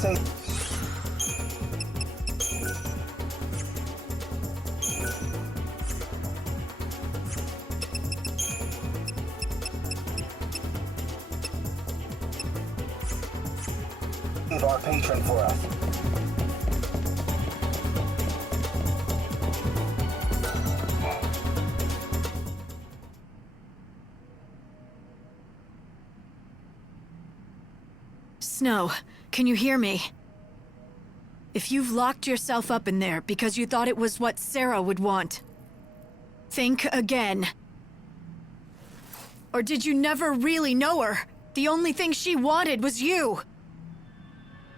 safe. Our patron for us. Snow, can you hear me? If you've locked yourself up in there because you thought it was what Sarah would want, think again. Or did you never really know her? The only thing she wanted was you.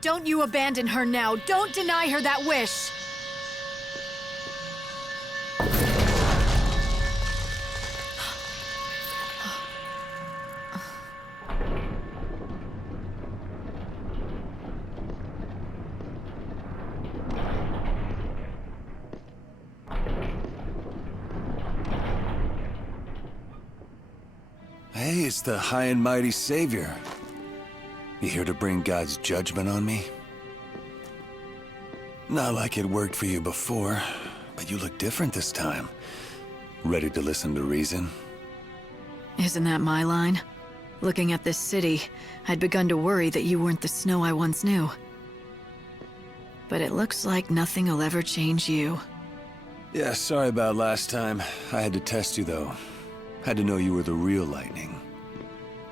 Don't you abandon her now. Don't deny her that wish. Hey, it's the high and mighty Savior. You here to bring God's judgment on me? Not like it worked for you before, but you look different this time. Ready to listen to reason? Isn't that my line? Looking at this city, I'd begun to worry that you weren't the Snow I once knew. But it looks like nothing will ever change you. Yeah, sorry about last time. I had to test you, though. Had to know you were the real Lightning.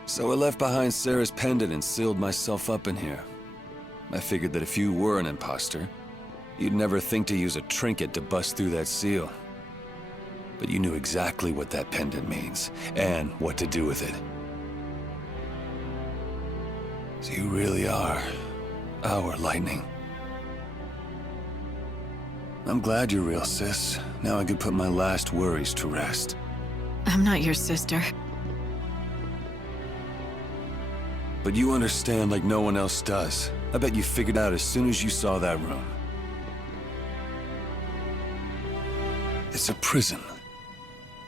So I left behind Sarah's pendant and sealed myself up in here. I figured that if you were an imposter, you'd never think to use a trinket to bust through that seal. But you knew exactly what that pendant means, and what to do with it. So you really are our Lightning. I'm glad you're real, sis. Now I can put my last worries to rest. I'm not your sister. But you understand like no one else does. I bet you figured out as soon as you saw that room. It's a prison.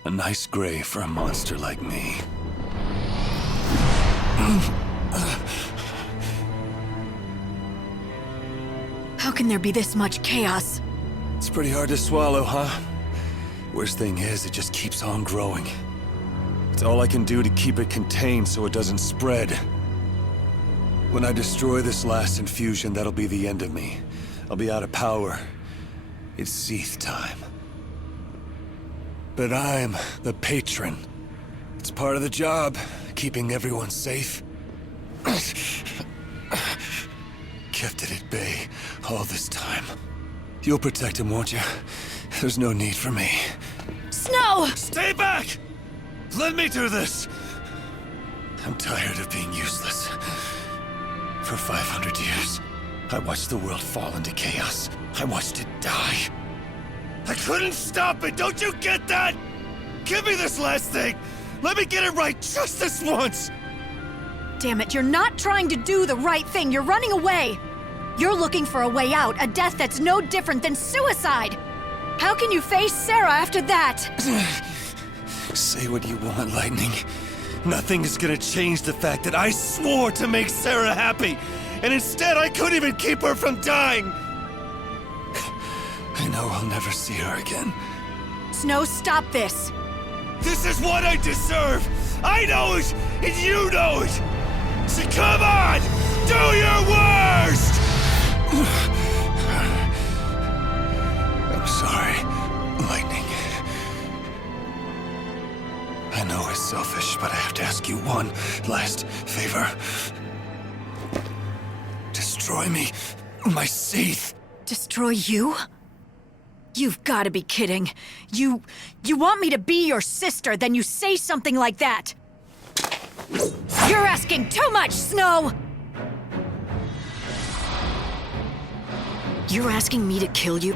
A nice grave for a monster like me. How can there be this much chaos? It's pretty hard to swallow, huh? Worst thing is, it just keeps on growing. It's all I can do to keep it contained so it doesn't spread. When I destroy this last infusion, that'll be the end of me. I'll be out of power. It's XIII time. But I'm the patron. It's part of the job, keeping everyone safe. Kept it at bay all this time. You'll protect him, won't you? There's no need for me. Snow! Stay back! Let me do this! I'm tired of being useless. For 500 years, I watched the world fall into chaos. I watched it die. I couldn't stop it, don't you get that? Give me this last thing! Let me get it right just this once! Damn it, you're not trying to do the right thing. You're running away. You're looking for a way out, a death that's no different than suicide. How can you face Sarah after that? Say what you want, Lightning. Nothing is gonna change the fact that I swore to make Sarah happy, and instead I couldn't even keep her from dying. I know I'll never see her again. Snow, stop this. This is what I deserve! I know it, and you know it! So come on! Do your worst! I'm sorry, Lightning. I know it's selfish, but I have to ask you one last favor. Destroy me, my XIII. Destroy you? You've got to be kidding. You want me to be your sister, then you say something like that. You're asking too much, Snow! You're asking me to kill you?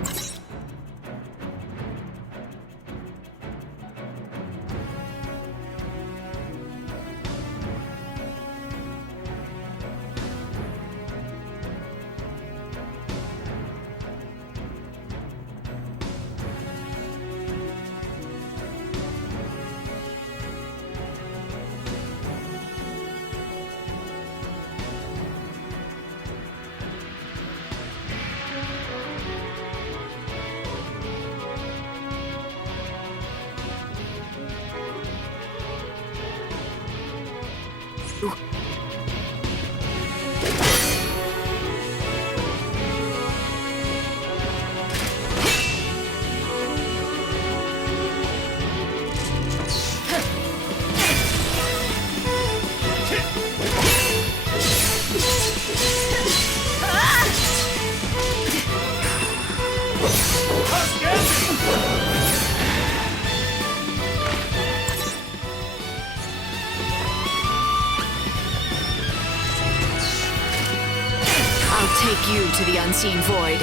I'll take you to the unseen void.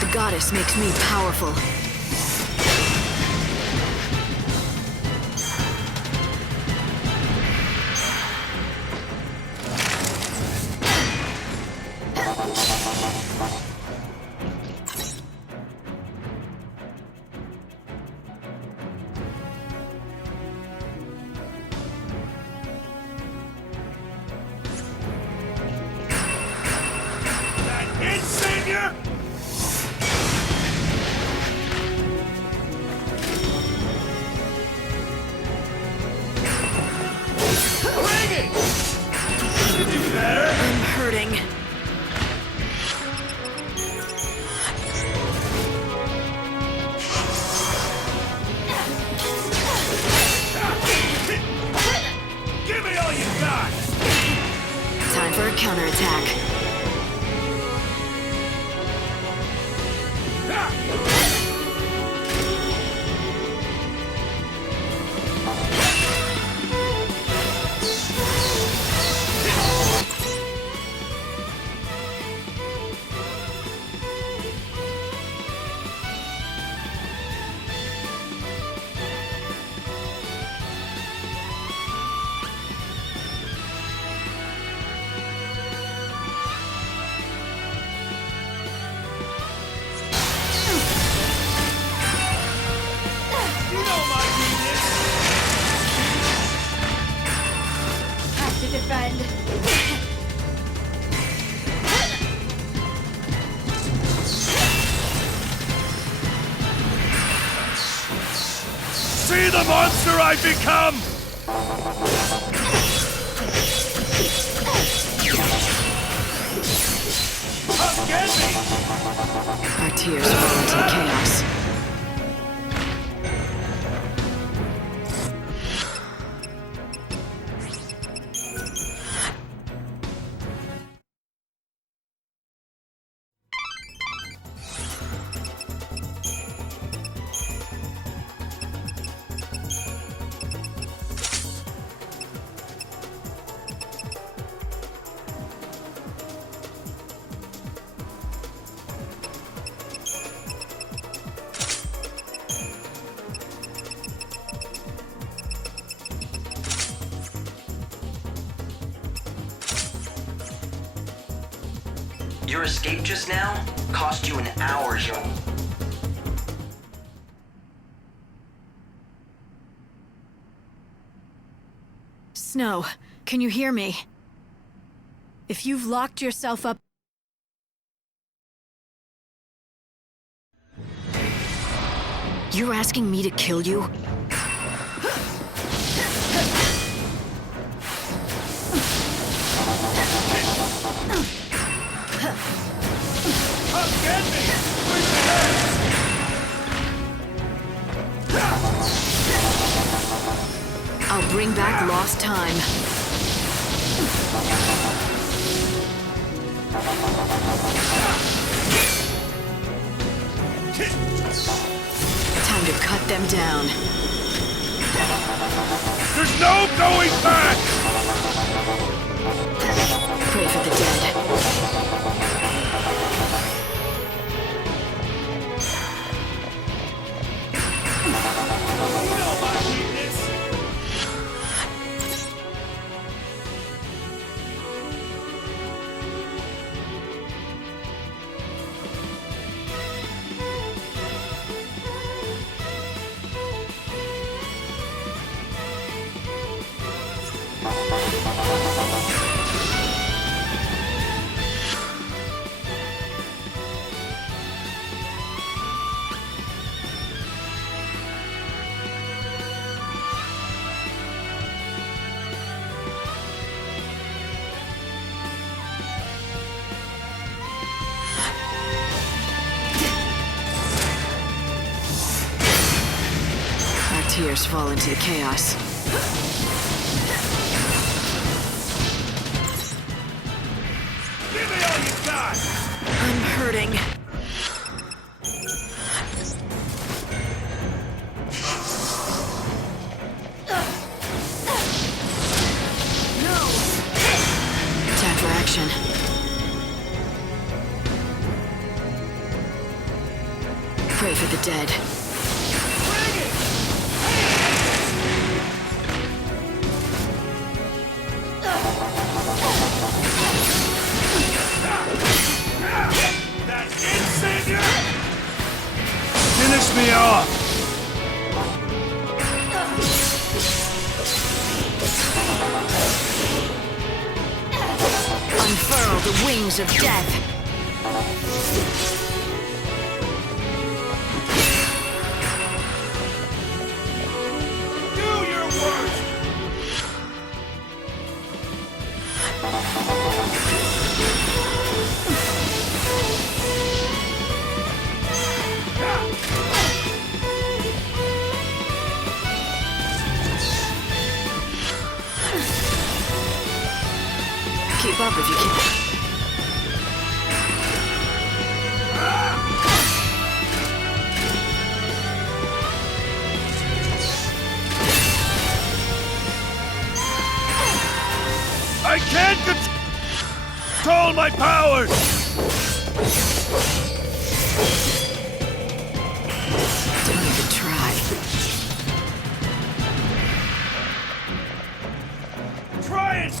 The goddess makes me powerful. See the monster I've become! Come get me! Our tears fall into chaos. Your escape just now cost you an hour, Jean. Snow, can you hear me? If you've locked yourself up... You're asking me to kill you? Come get me! I'll bring back lost time. Time to cut them down. There's no going back! Pray for the dead. Tears fall into the chaos. Give me all you got! I'm hurting. for the dead. That's it, Savior! Finish me off! Unfurl the wings of death. Do your worst! Keep up if you can. I can't control my powers! Don't even try. Try and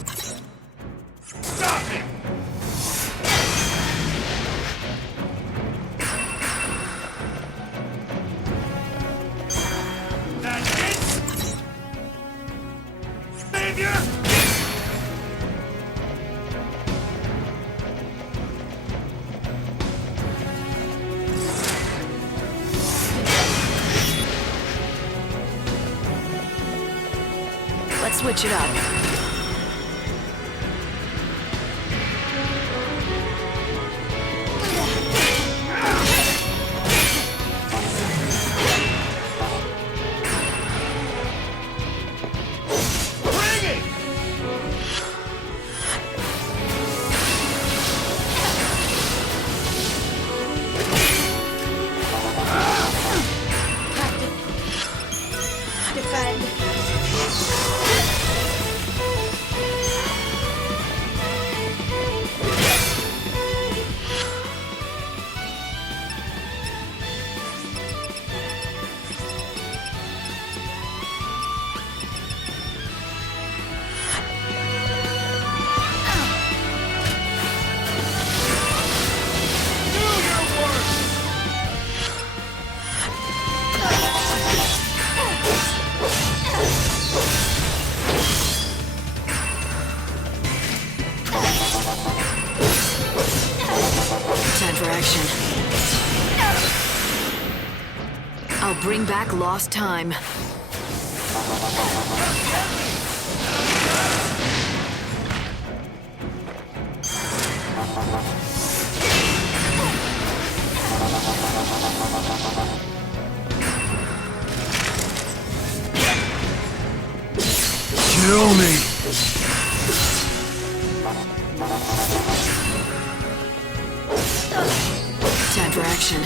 stop it! That's it! Savior! Let's switch it up. Bring it! Do your worst! Time for action. I'll bring back lost time. Kill me! Time for action.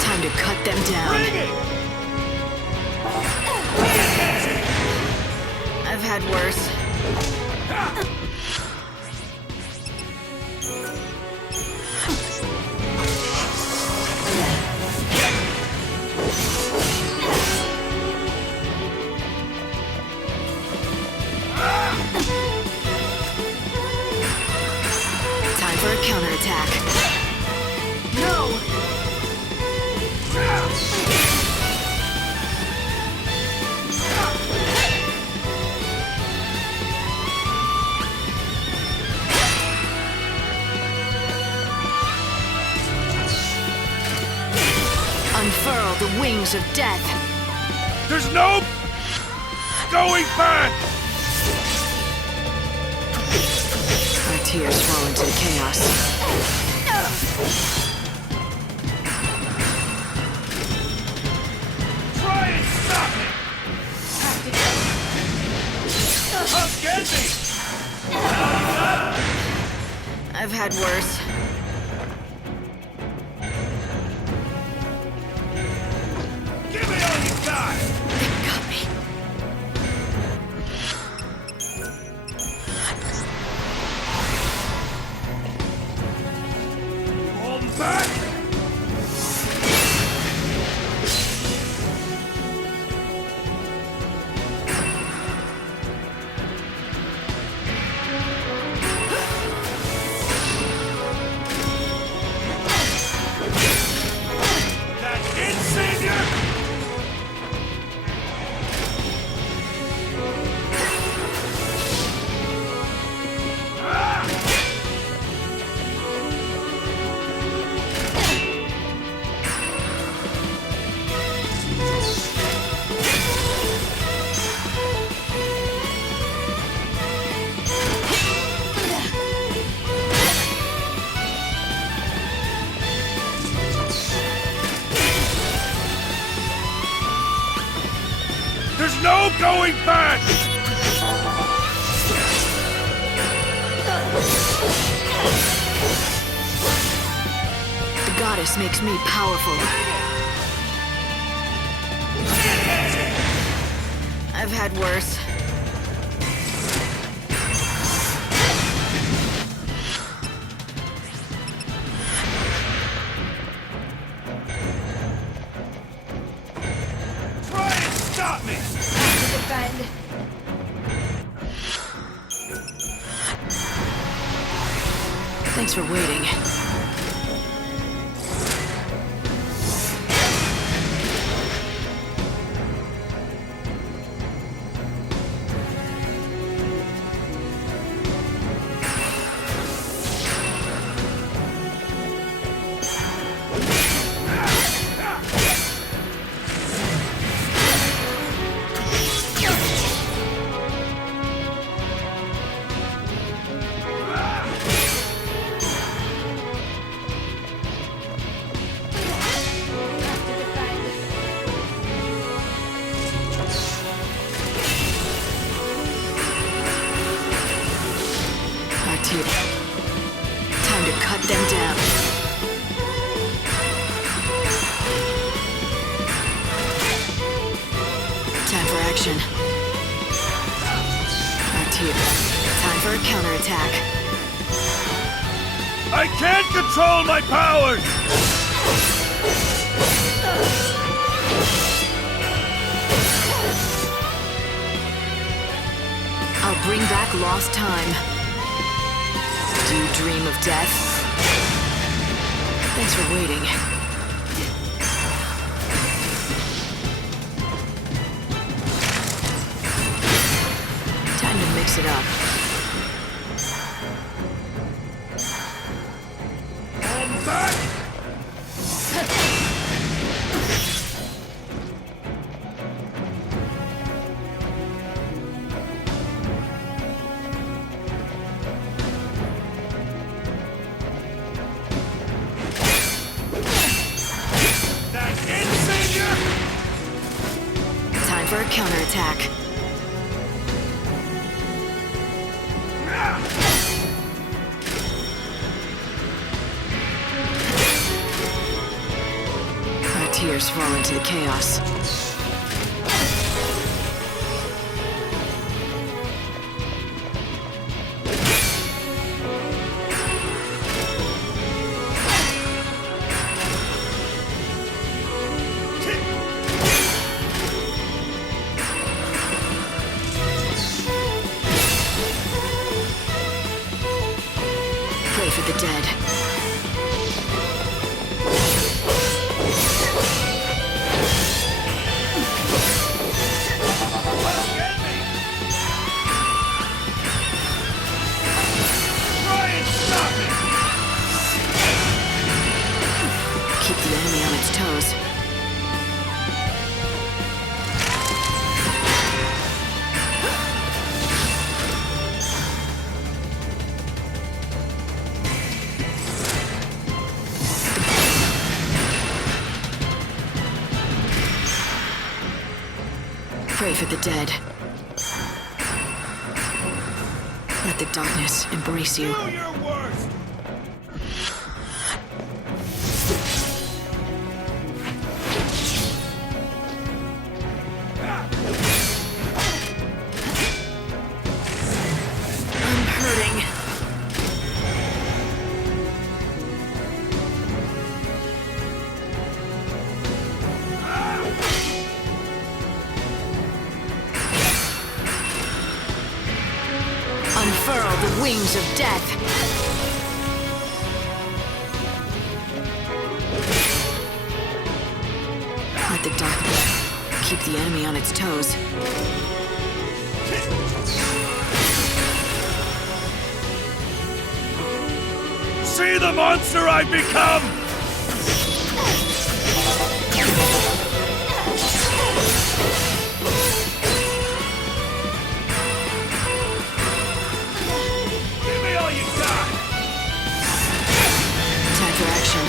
Time to cut them down. Bring it! I've had worse. Time for a counterattack. No! Unfurl the wings of death. There's no going back! Our tears fall into the chaos. Try and stop it! Come get me! I've had worse. Give me all you got! They got me. back! That's it, Savior! There's no going back! The goddess makes me powerful. I've had worse. Try and stop me! Defend. Thanks for waiting. Time to cut them down. Time for action. Artir, time for a counterattack. I can't control my powers! I'll bring back lost time. Do you dream of death? Thanks for waiting. Time to mix it up. I'm back! That's it, Savior! Time for a counterattack. Our tears fall into the chaos. Pray for the dead. Try and stop me! Keep the enemy on its toes. Pray for the dead. Let the darkness embrace you. Do your worst! I'm hurting. wings of death. Let the dark keep the enemy on its toes. See the monster I've become! Give me all you got! Time for action.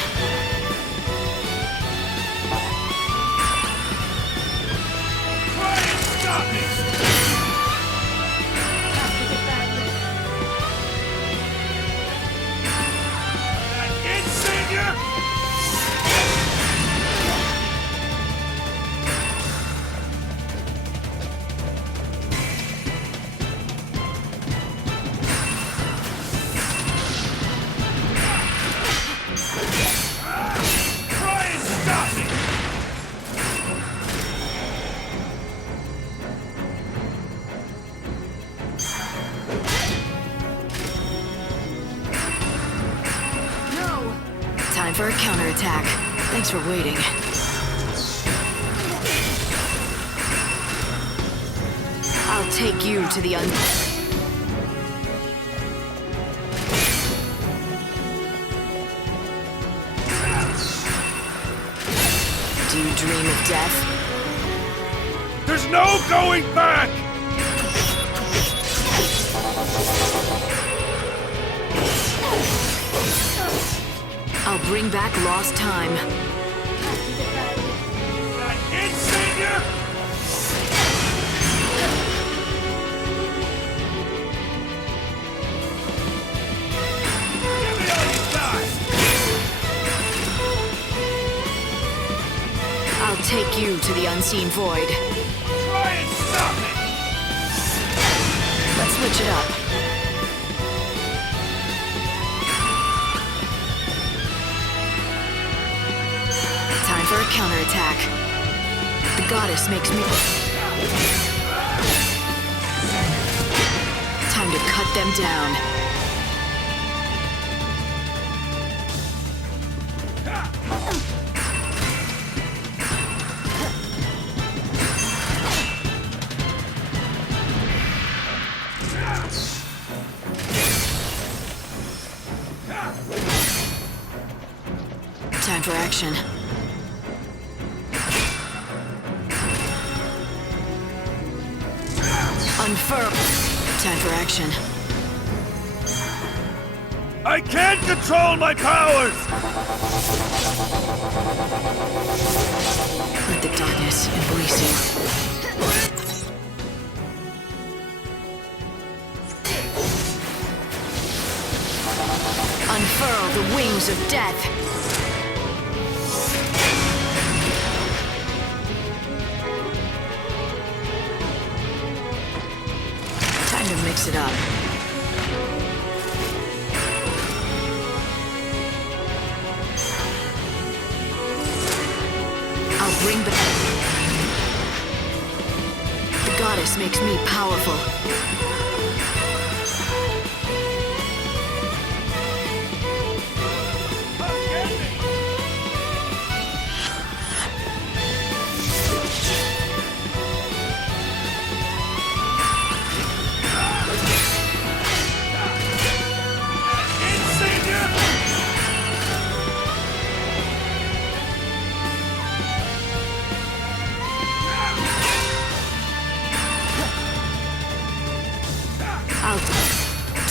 Try and stop me! That insigne! Try and stop me! Time for a counterattack. Thanks for waiting. I'll take you to the Do you dream of death? There's no going back! I'll bring back lost time. That insigne! Give me all you got! I'll take you to the unseen void. Try and stop me! Let's switch it up. Time for a counterattack. The goddess makes me... Time to cut them down. Time for action. Unfurl. Time for action. I can't control my powers! Let the darkness embrace you. Unfurl the wings of death. Time to mix it up. I'll bring the goddess makes me powerful. Come get me!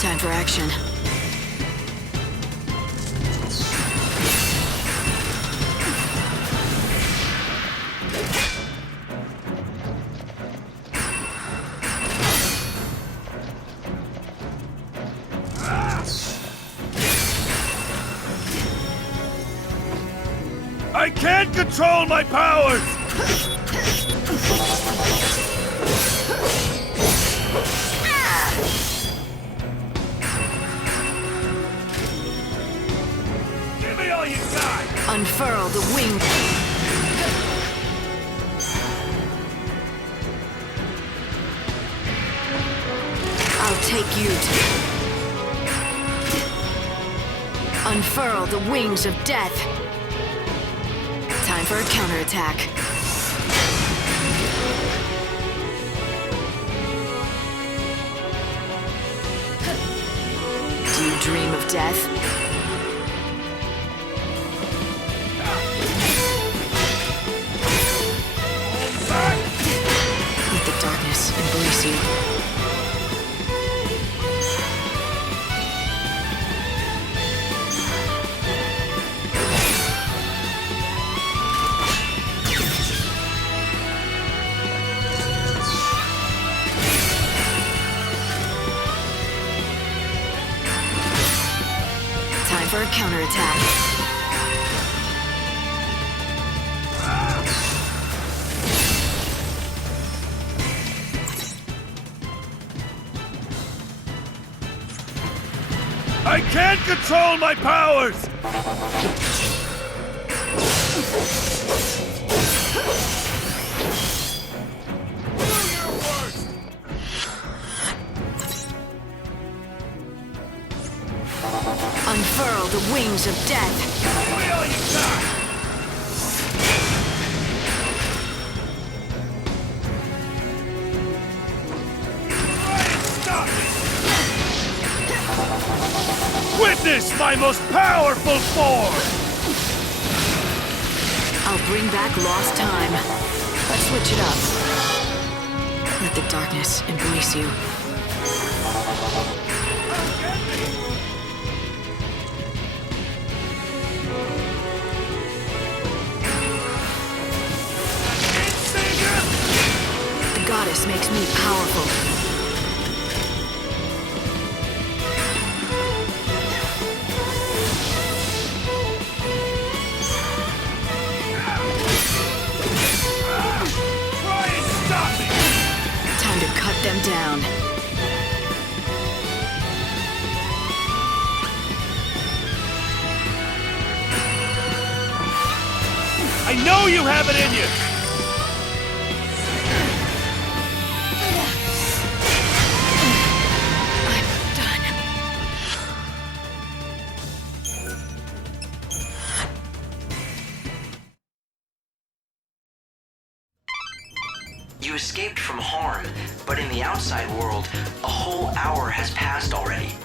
Time for action. I can't control my powers! Give me all you got! Unfurl the wing. I'll take you to... Unfurl the wings of death. Time for a counterattack. Do you dream of death? Let the darkness embrace you. Time for a counterattack. I can't control my powers! Do your worst! Unfurl the wings of death. Give me all you got! Try and stop me! Witness my most powerful form! I'll bring back lost time. Let's switch it up. Let the darkness embrace you. The goddess makes me powerful. Try and stop me! Time to cut them down. I know you have it in you! I'm done. You escaped from harm, but in the outside world, a whole hour has passed already.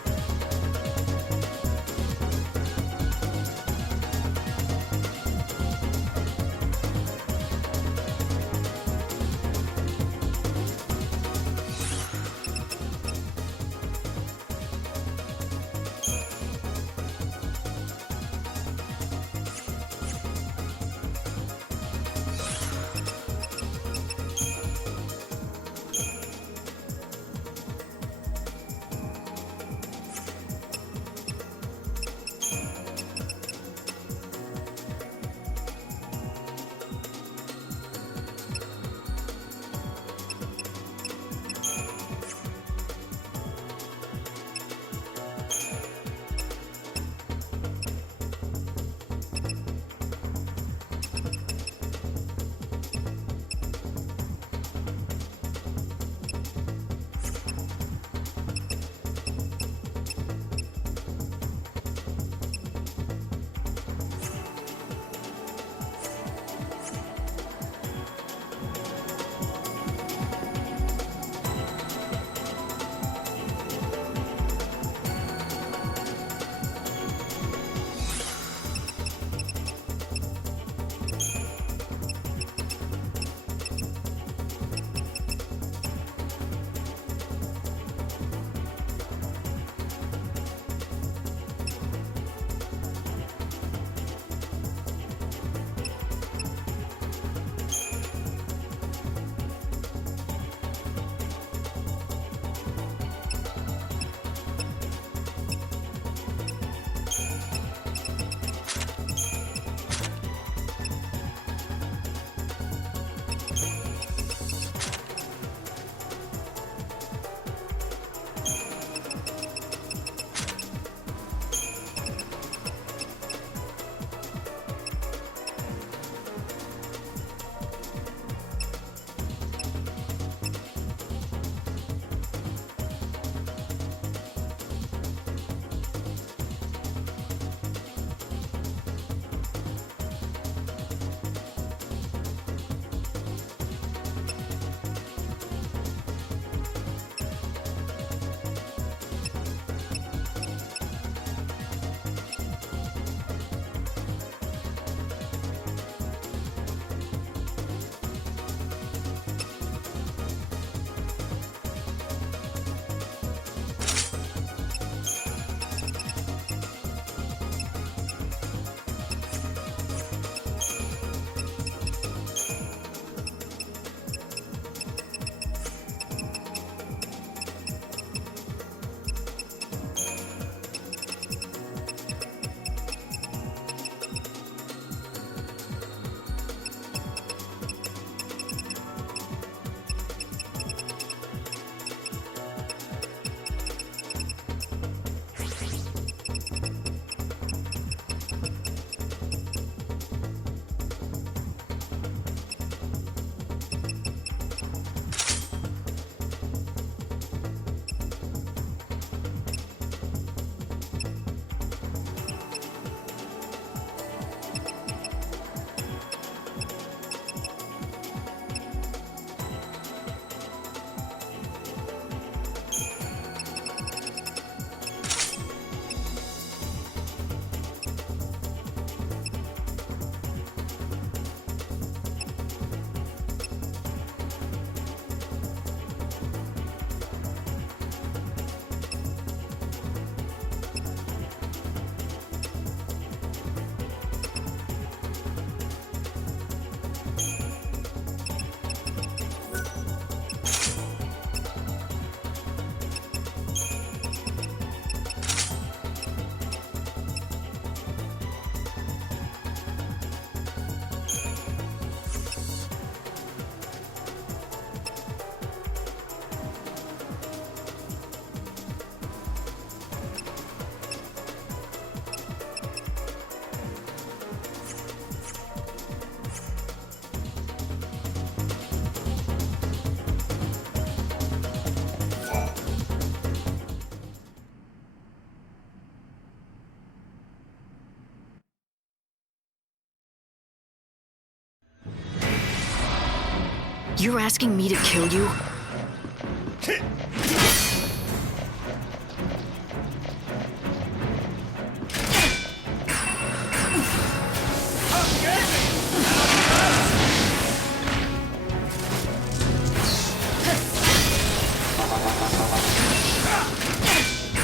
You're asking me to kill you?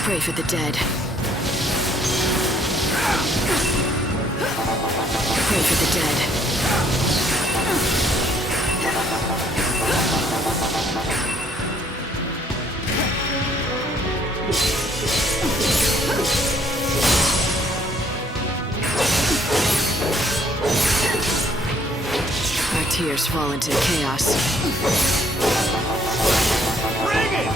Pray for the dead. Pray for the dead. Our tears fall into chaos. Bring it!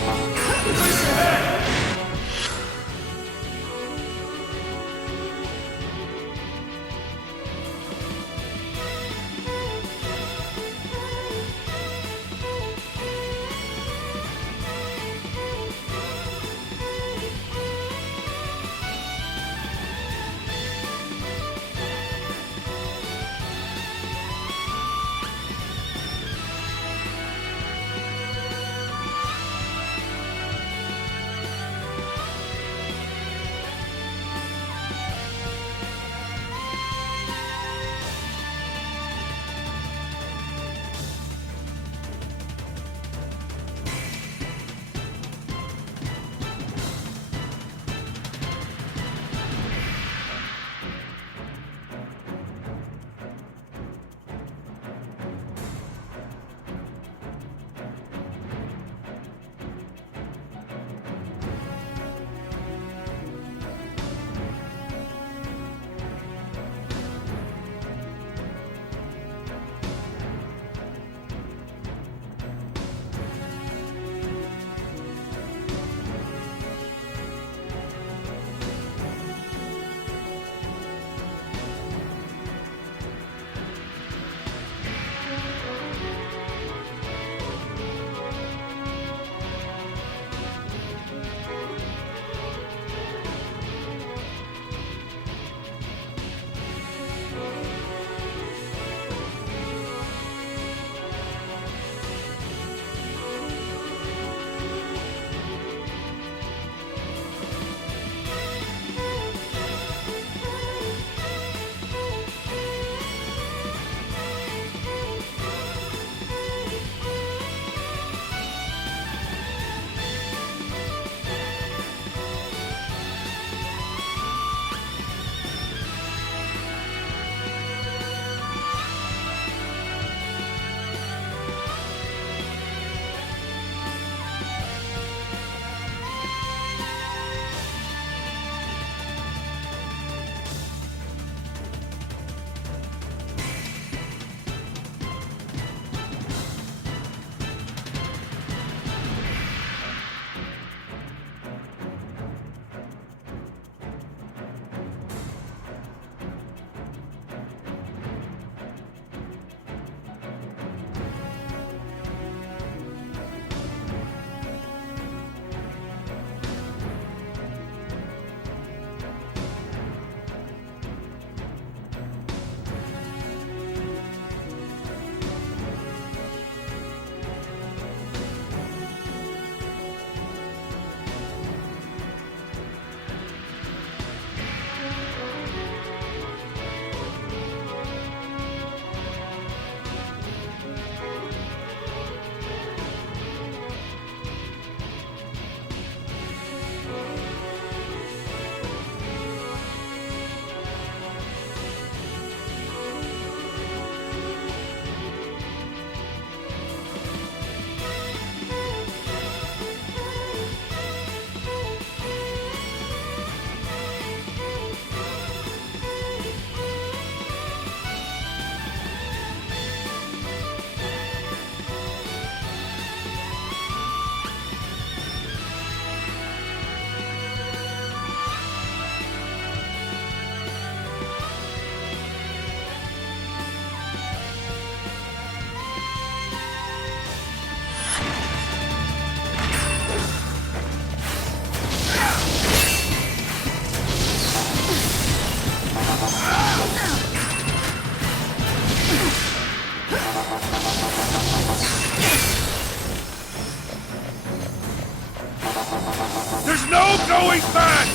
going back!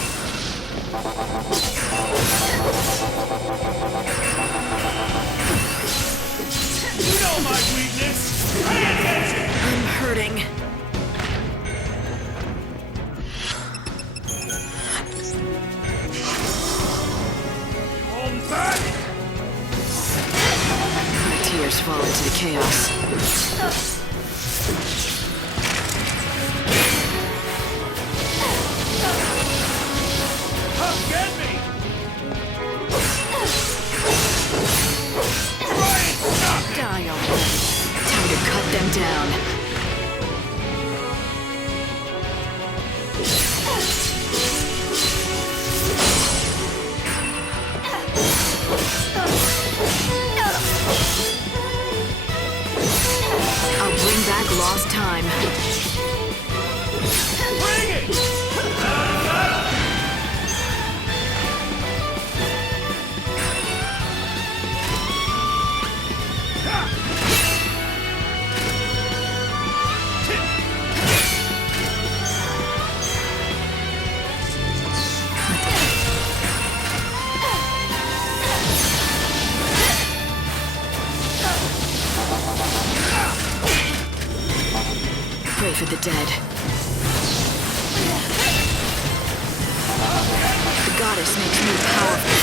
You know my weakness! Pay attention! I'm hurting. Hold back! My tears fall into the chaos. Come get me! Die already. Time to cut them down. I'll bring back lost time. Bring it! Pray for the dead. The goddess makes me powerful.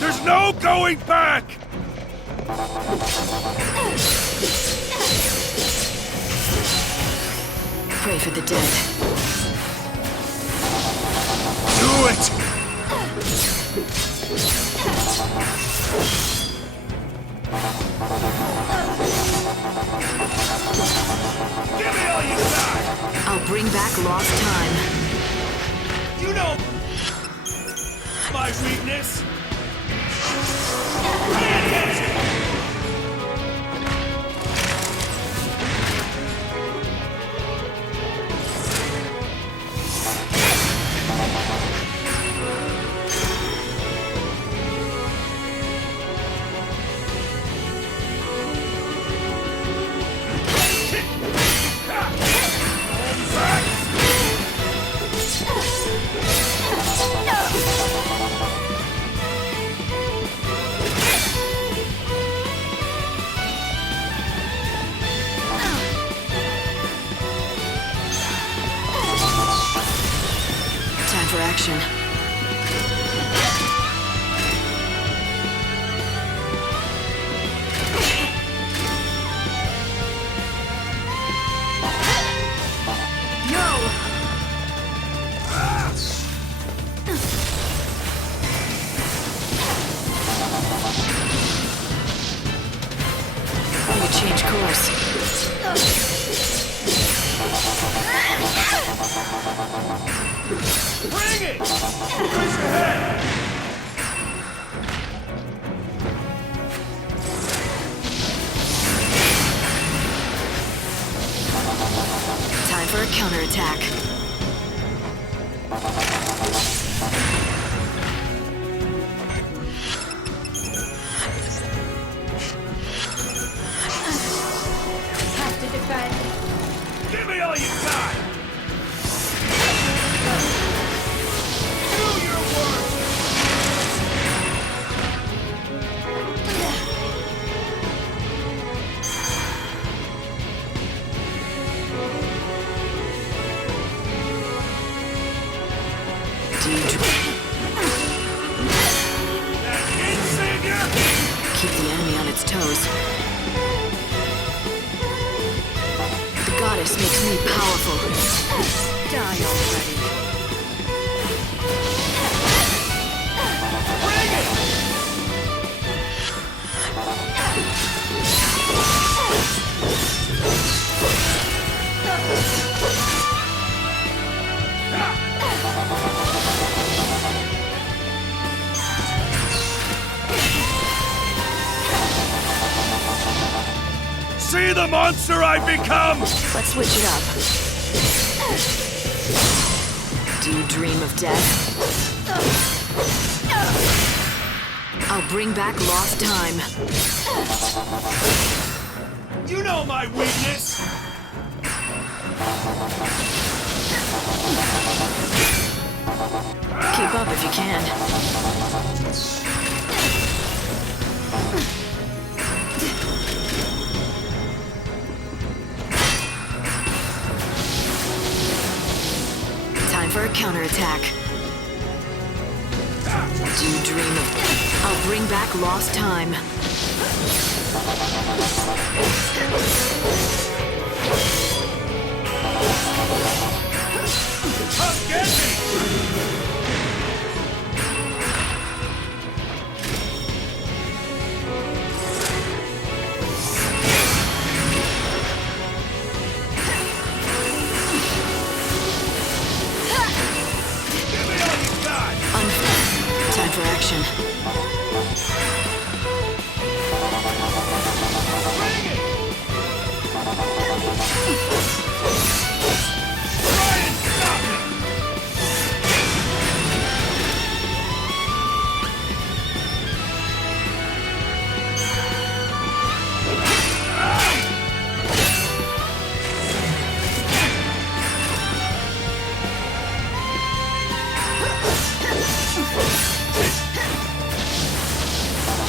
There's no going back! Pray for the dead. Do it! Give me all you got! I'll bring back lost time. You know my weakness! Pay attention! Time for action. Need to change course. Bring it! Push ahead! Time for a counterattack. Have to defend. Give me all you got! Do your work! That hit, Savior! Keep the enemy on its toes. The goddess makes me powerful. Die already. Bring it! See the monster I've become! Let's switch it up. Do you dream of death? I'll bring back lost time. You know my weakness! Keep up if you can. Time for a counterattack. Do you dream of... I'll bring back lost time. Come get me! Give me all you got! Time for action. Bring it! Try and stop it!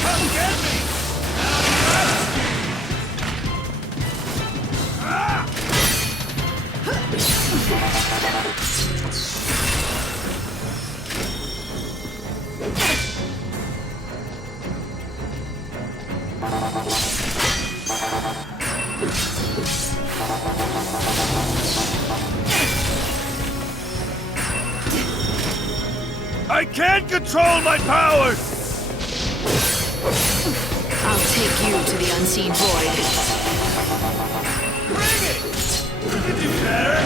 Come get me! I can't control my powers! I'll take you to the unseen void. Bring it! You can do better!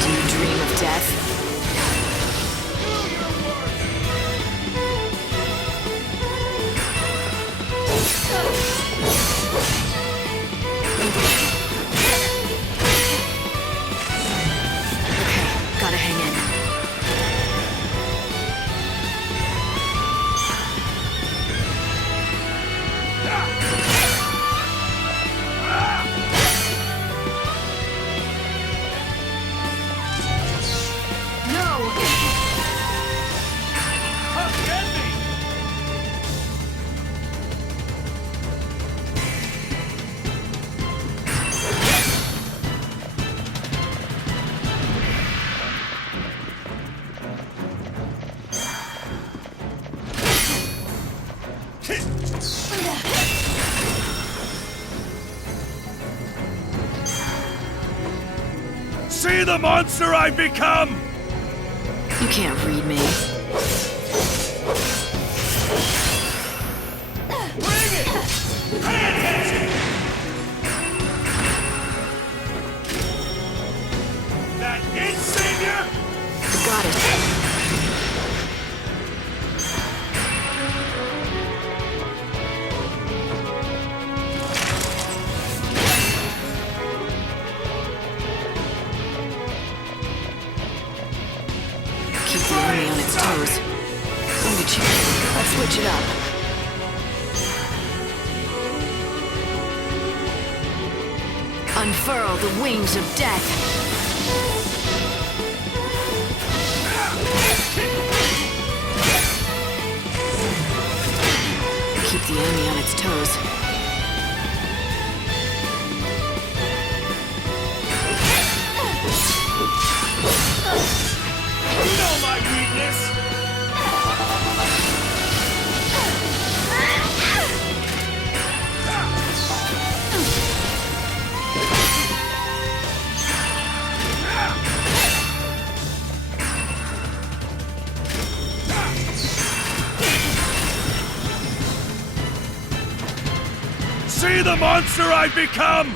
Do you dream of death? Okay, gotta hang in. No! Come get me! See the monster I've become! You can't read me. Bring it! Pay attention! That it, Savior? Got it. Keep the enemy on its toes. Only chance. Let's switch it up. Unfurl the wings of death. Keep the enemy on its toes. You know my weakness! See the monster I've become!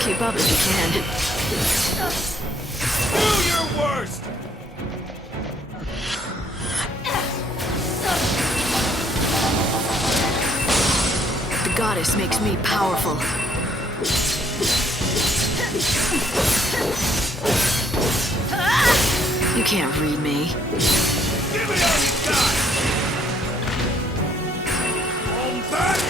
Keep up if you can. Do your worst! goddess makes me powerful. You can't read me. Give me all you got! On back!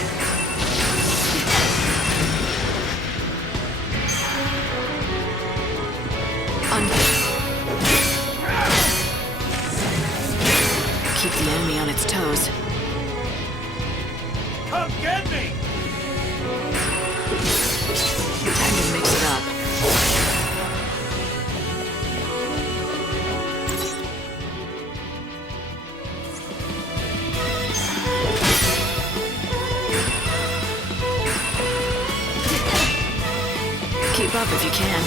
Keep the enemy on its toes. Come get me! Time to mix it up. Keep up if you can.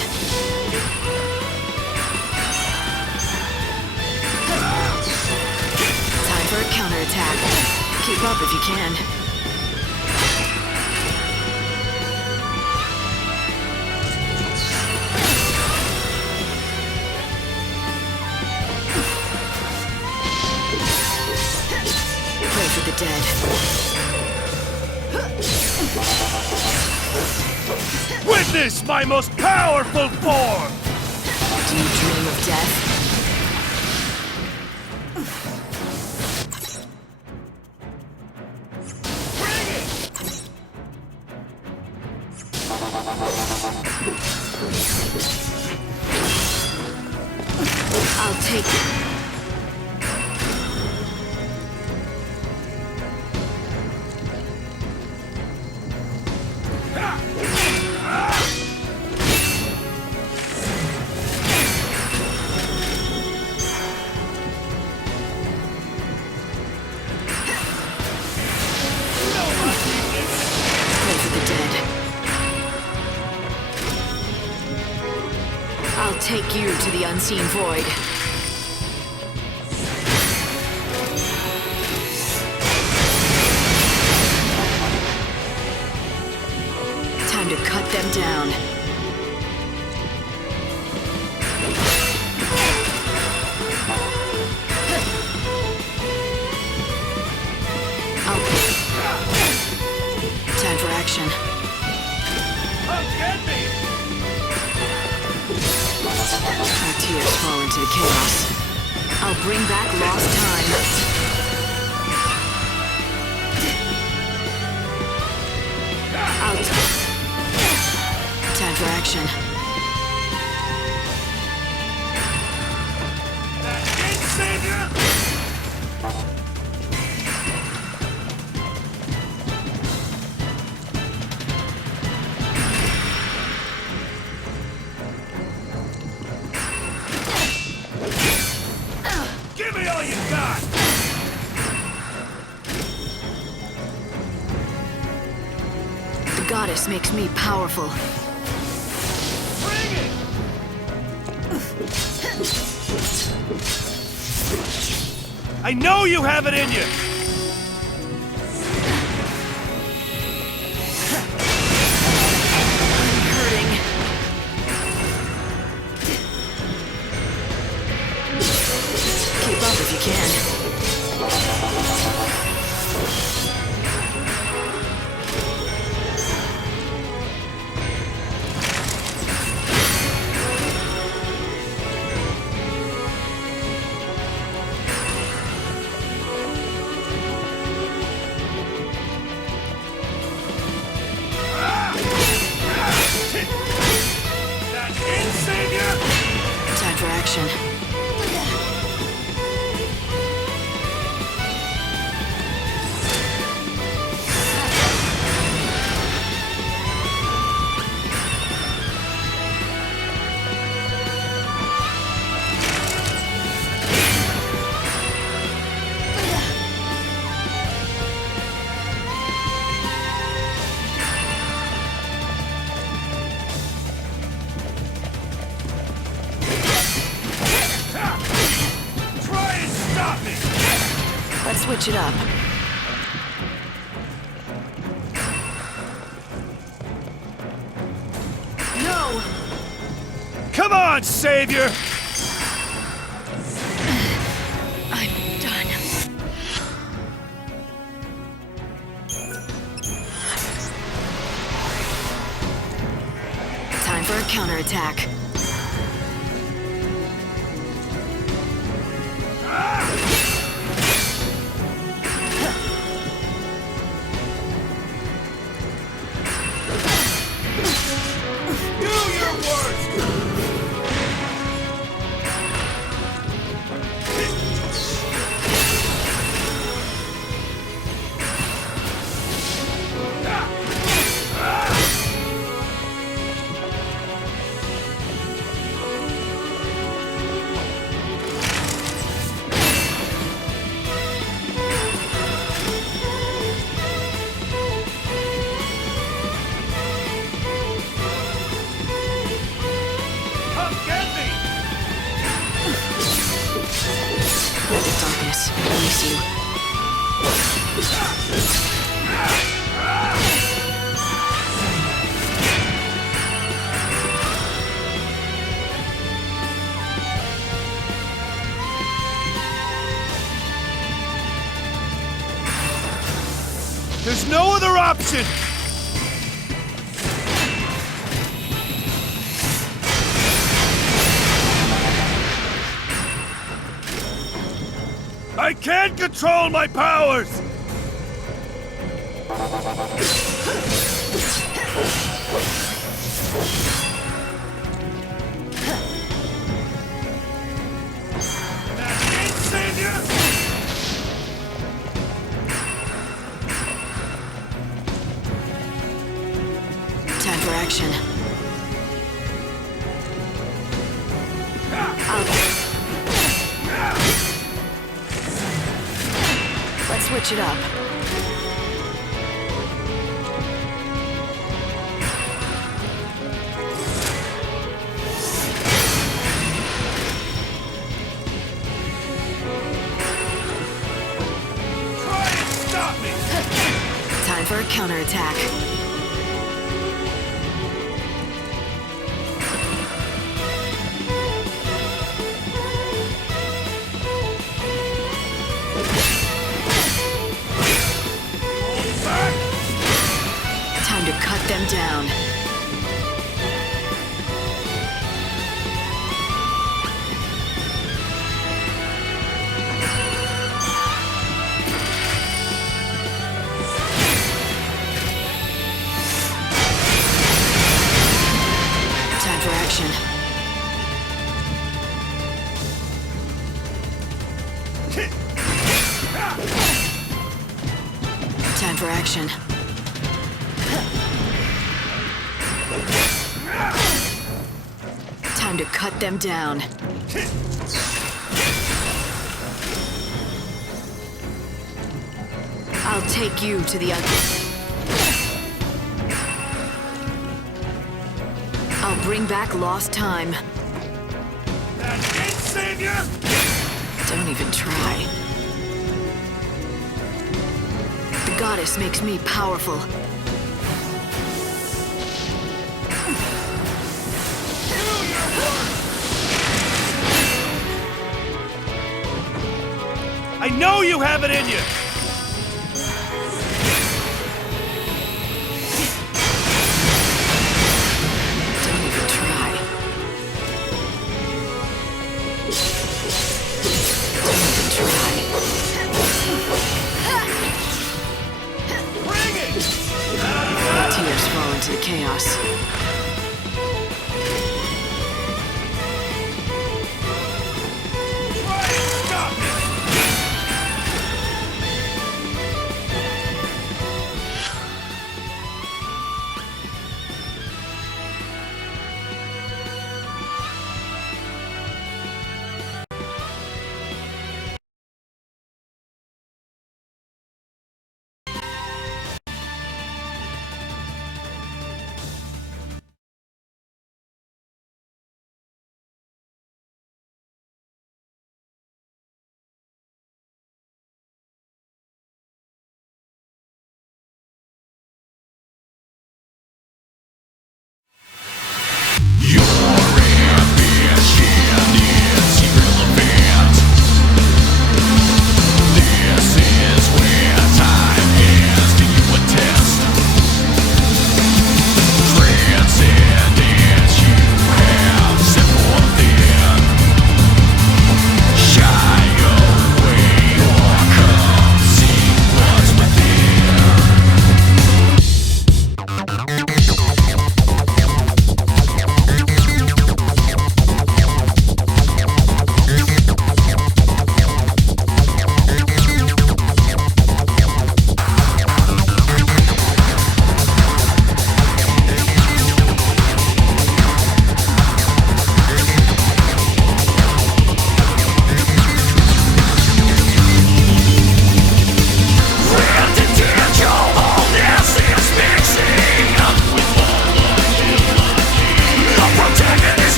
Time for a counterattack. Keep up if you can. Pray for the dead. Witness my most powerful form! Do you dream of death? Bring it! I'll take it. Pray for the dead. I'll take you to the unseen void. Time to cut them down. Time for action. Come get me! Our tears fall into the chaos. I'll bring back lost time. Time for action. That savior! Give me all you got! The goddess makes me powerful. Bring it! I know you have it in you! I'm hurting. Keep up if you can. That it, savior! Time for action. Try and stop me! Let's switch it up. No! Come on, savior! I'm done. Time for a counterattack. Do your worst! Come get me! Darkness, release you. There's no other option! I can't control my powers! That ain't savior! Time for action. Let's switch it up. Try and stop me! Time for a counterattack. Time to cut them down. Time for action. Time for action. Time to cut them down. I'll take you to the other. I'll bring back lost time. That ain't savior! Don't even try. The goddess makes me powerful. I know you have it in you! Don't even try. Don't even try. Bring it! Tears fall into the chaos. Try and stop me!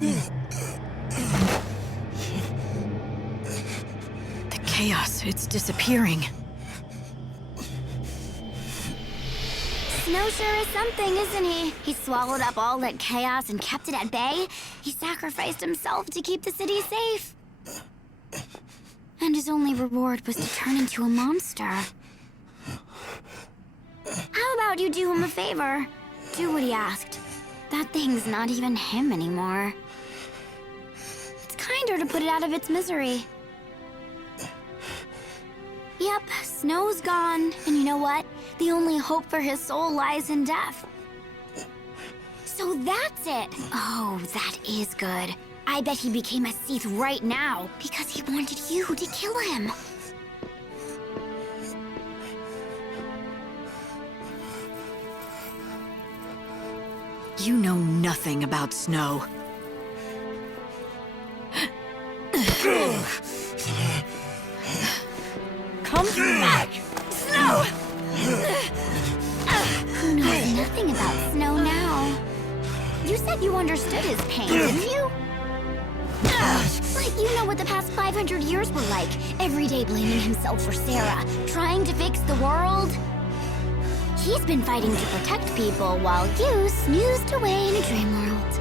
The chaos, it's disappearing. Snow sure is something, isn't he? He swallowed up all that chaos and kept it at bay. He sacrificed himself to keep the city safe. And his only reward was to turn into a monster. How about you do him a favor? Do what he asked. That thing's not even him anymore. It's kinder to put it out of its misery. Yep, Snow's gone, and you know what? The only hope for his soul lies in death. So that's it! Oh, that is good. I bet he became a Sith right now, because he wanted you to kill him. You know nothing about Snow. Come back! Snow! Who knows nothing about Snow now? You said you understood his pain, didn't you? Like you know what the past 500 years were like. Every day blaming himself for Sarah, trying to fix the world. He's been fighting to protect people while you snoozed away in a dream world.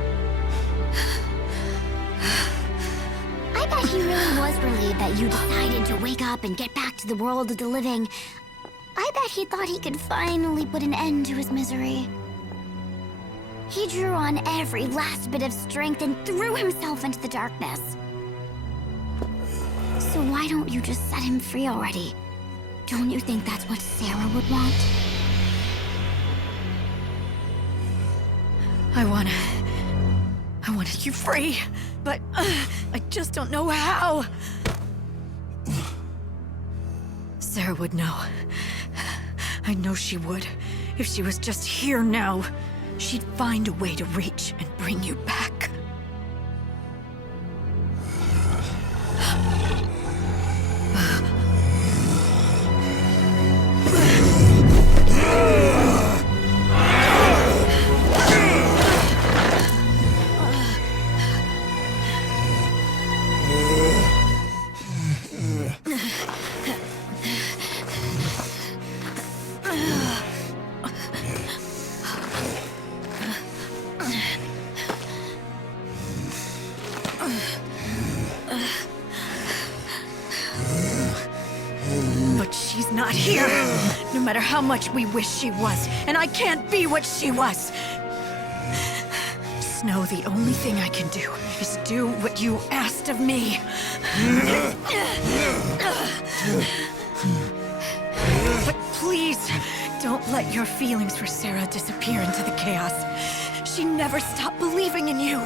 I bet he really was relieved that you decided to wake up and get back to the world of the living. I bet he thought he could finally put an end to his misery. He drew on every last bit of strength and threw himself into the darkness. So why don't you just set him free already? Don't you think that's what Sarah would want? I wanted you free, but I just don't know how. Sarah would know. I know she would. If she was just here now, she'd find a way to reach and bring you back. But she's not here, no matter how much we wish she was, and I can't be what she was. Snow, the only thing I can do is do what you asked of me. But please, don't let your feelings for Sarah disappear into the chaos. She never stopped believing in you.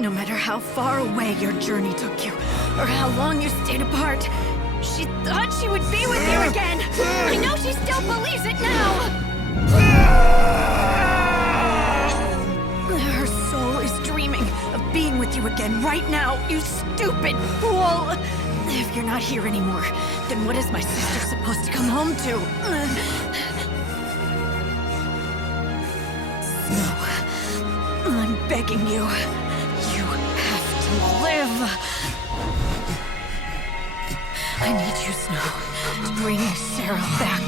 No matter how far away your journey took you, or how long you stayed apart, she thought she would be with you again. I know she still believes it now. Her soul is dreaming of being with you again right now, you stupid fool. If you're not here anymore, then what is my sister supposed to come home to? Snow, I'm begging you. You have to live. I need you, Snow, to bring Sarah back.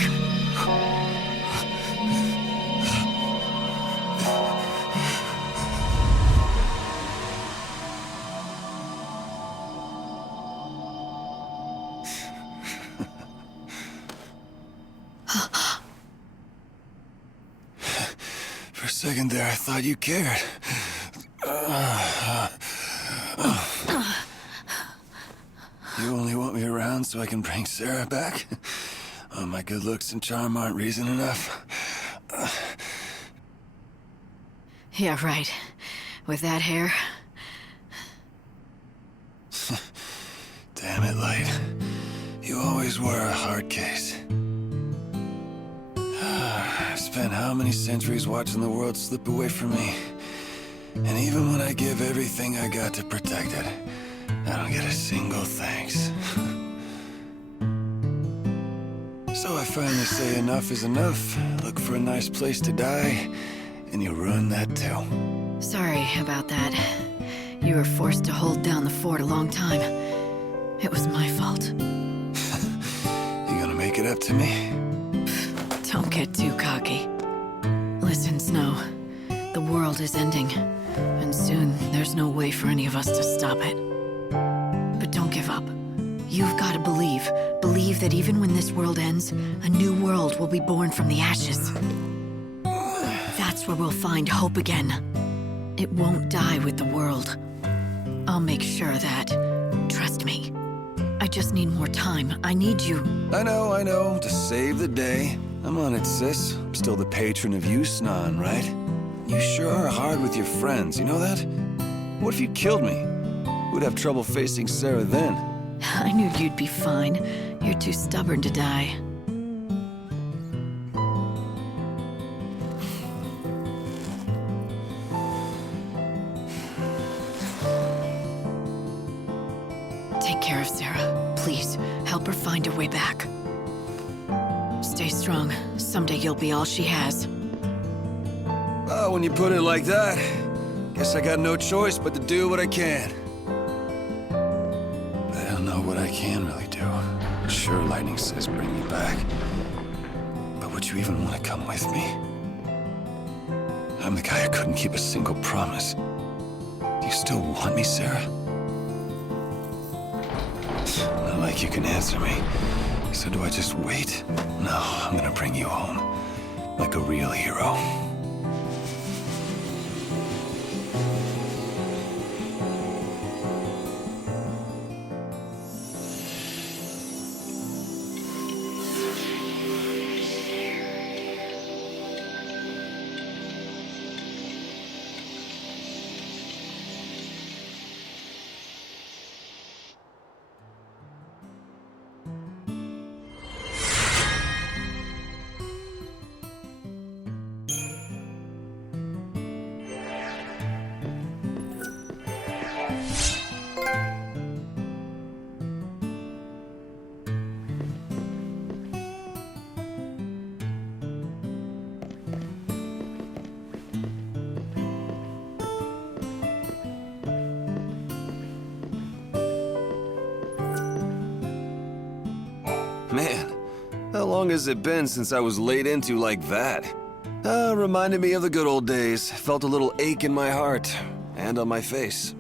For a second there, I thought you cared. You only want me around so I can bring Sarah back? Oh, my good looks and charm aren't reason enough. Yeah, right. With that hair. Damn it, Light. You always were a hard case. I've spent how many centuries watching the world slip away from me. And even when I give everything I got to protect it, I don't get a single thanks. So I finally say enough is enough, look for a nice place to die, and you ruin that too. Sorry about that. You were forced to hold down the fort a long time. It was my fault. You gonna make it up to me? Don't get too cocky. Listen, Snow. The world is ending. And soon, there's no way for any of us to stop it. But don't give up. You've got to believe. Believe that even when this world ends, a new world will be born from the ashes. That's where we'll find hope again. It won't die with the world. I'll make sure that. Trust me. I just need more time. I need you. I know. To save the day. I'm on it, sis. I'm still the patron of you, Snan, right? You sure are hard with your friends, you know that? What if you killed me? We'd have trouble facing Sarah then. I knew you'd be fine. You're too stubborn to die. Take care of Sarah. Please, help her find her way back. Stay strong. Someday you'll be all she has. Oh, when you put it like that, guess I got no choice but to do what I can. I don't know what I can really do. Sure, Lightning says bring me back. But would you even want to come with me? I'm the guy who couldn't keep a single promise. Do you still want me, Sarah? Not like you can answer me. So do I just wait? No, I'm gonna bring you home. Like a real hero. Man, how long has it been since I was laid into like that? Reminded me of the good old days. Felt a little ache in my heart and on my face.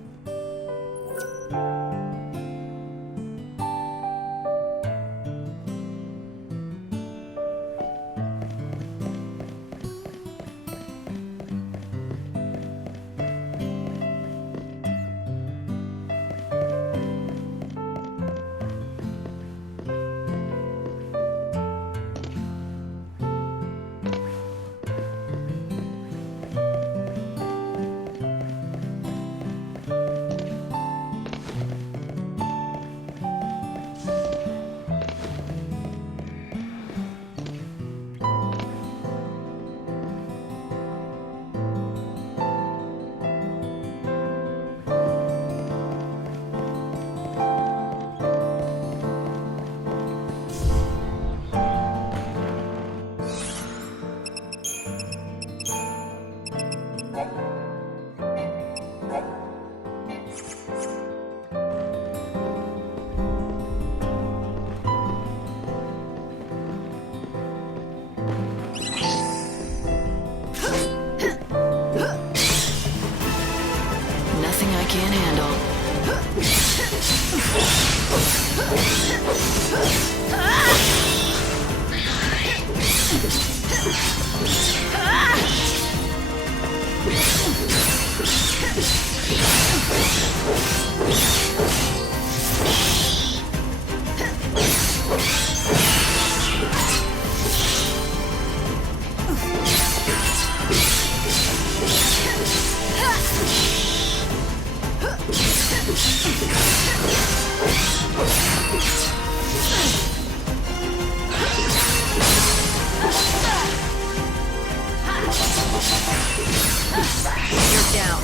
Can't handle. You're down.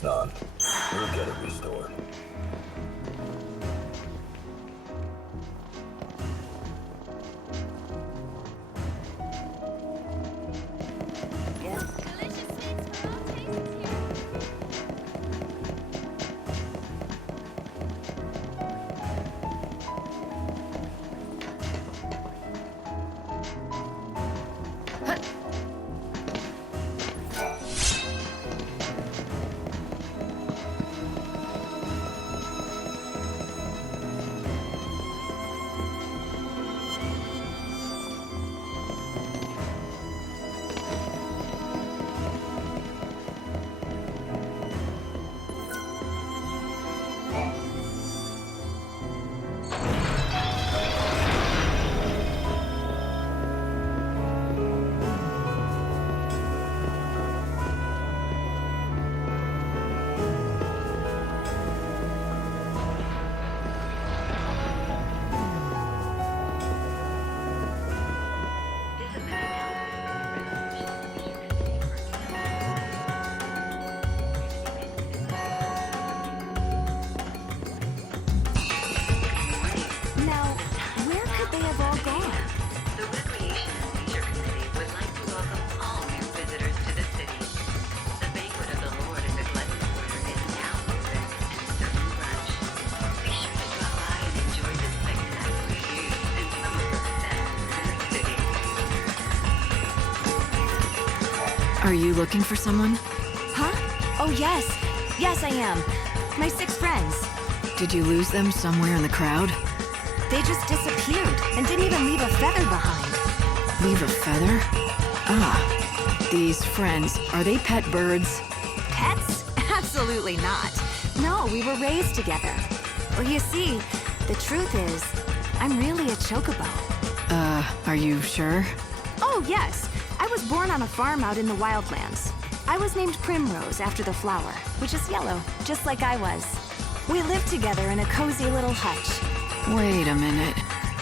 Yusnan. We'll get it restored. Are you looking for someone? Huh? Oh, yes. Yes, I am. My 6 friends. Did you lose them somewhere in the crowd? They just disappeared and didn't even leave a feather behind. Leave a feather? Ah, these friends, are they pet birds? Pets? Absolutely not. No, we were raised together. Well, you see, the truth is, I'm really a chocobo. Are you sure? Oh, yes. I was born on a farm out in the wildlands. I was named Primrose after the flower, which is yellow, just like I was. We lived together in a cozy little hutch. Wait a minute.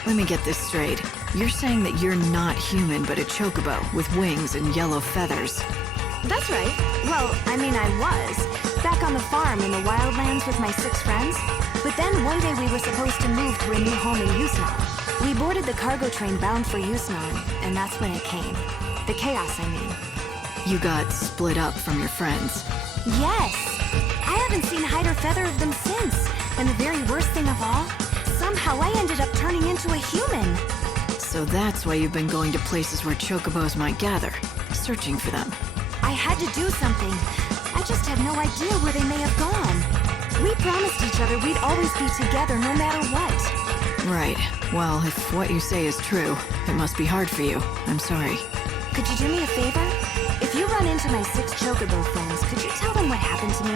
Let me get this straight. You're saying that you're not human, but a chocobo with wings and yellow feathers. That's right. Well, I mean, I was. Back on the farm in the wildlands with my 6 friends. But then one day we were supposed to move to a new home in Yusnan. We boarded the cargo train bound for Yusnan, and that's when it came. The chaos, I mean. You got split up from your friends. Yes! I haven't seen hide or feather of them since. And the very worst thing of all, somehow I ended up turning into a human. So that's why you've been going to places where chocobos might gather, searching for them. I had to do something. I just had no idea where they may have gone. We promised each other we'd always be together no matter what. Right. Well, if what you say is true, it must be hard for you. I'm sorry. Could you do me a favor? If you run into my 6 chocobo friends, could you tell them what happened to me?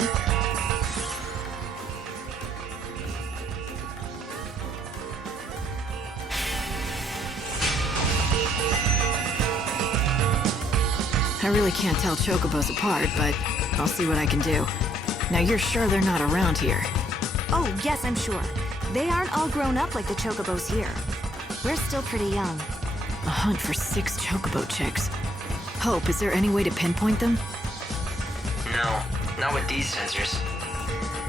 I really can't tell chocobos apart, but I'll see what I can do. Now you're sure they're not around here? Oh, yes, I'm sure. They aren't all grown up like the chocobos here. We're still pretty young. A hunt for 6 chocobo chicks. Hope, is there any way to pinpoint them? No, not with these sensors.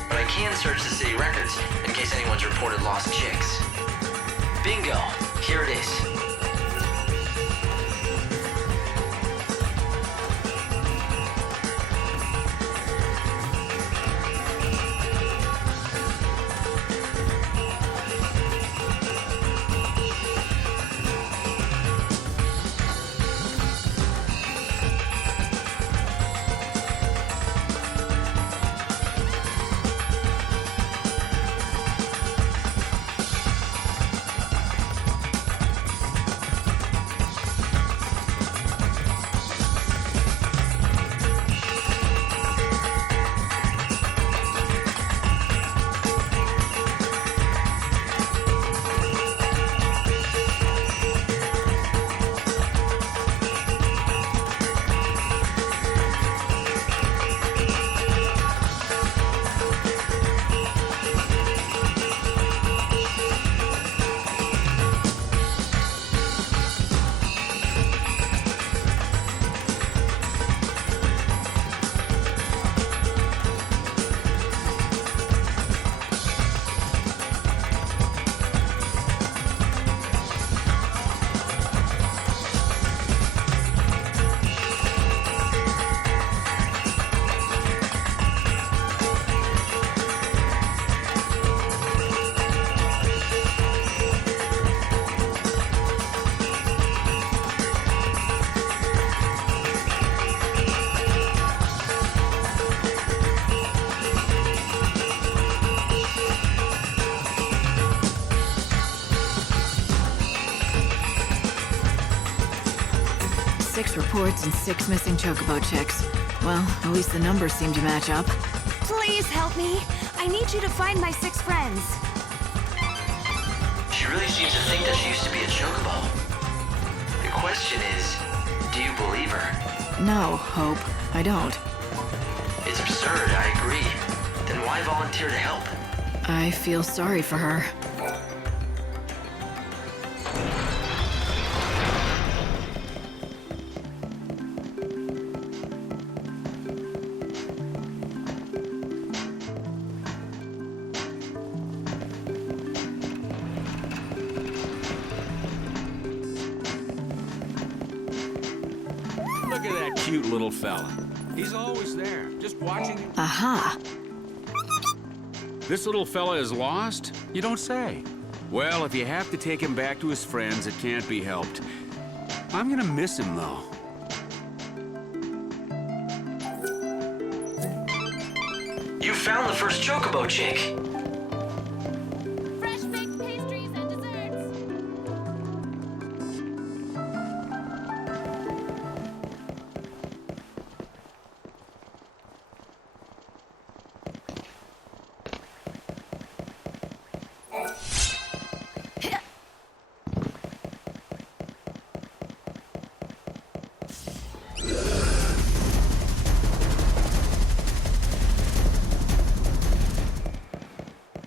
But I can search the city records in case anyone's reported lost chicks. Bingo! Here it is. 6 reports and 6 missing chocobo chicks. Well, at least the numbers seem to match up. Please help me. I need you to find my 6 friends. She really seems to think that she used to be a chocobo. The question is, do you believe her? No, Hope. I don't. It's absurd, I agree. Then why volunteer to help? I feel sorry for her. Look at that cute little fella. He's always there, just watching you. Aha. This little fella is lost? You don't say. Well, if you have to take him back to his friends, it can't be helped. I'm gonna miss him, though. You found the first chocobo chick. Fresh baked pastries and desserts.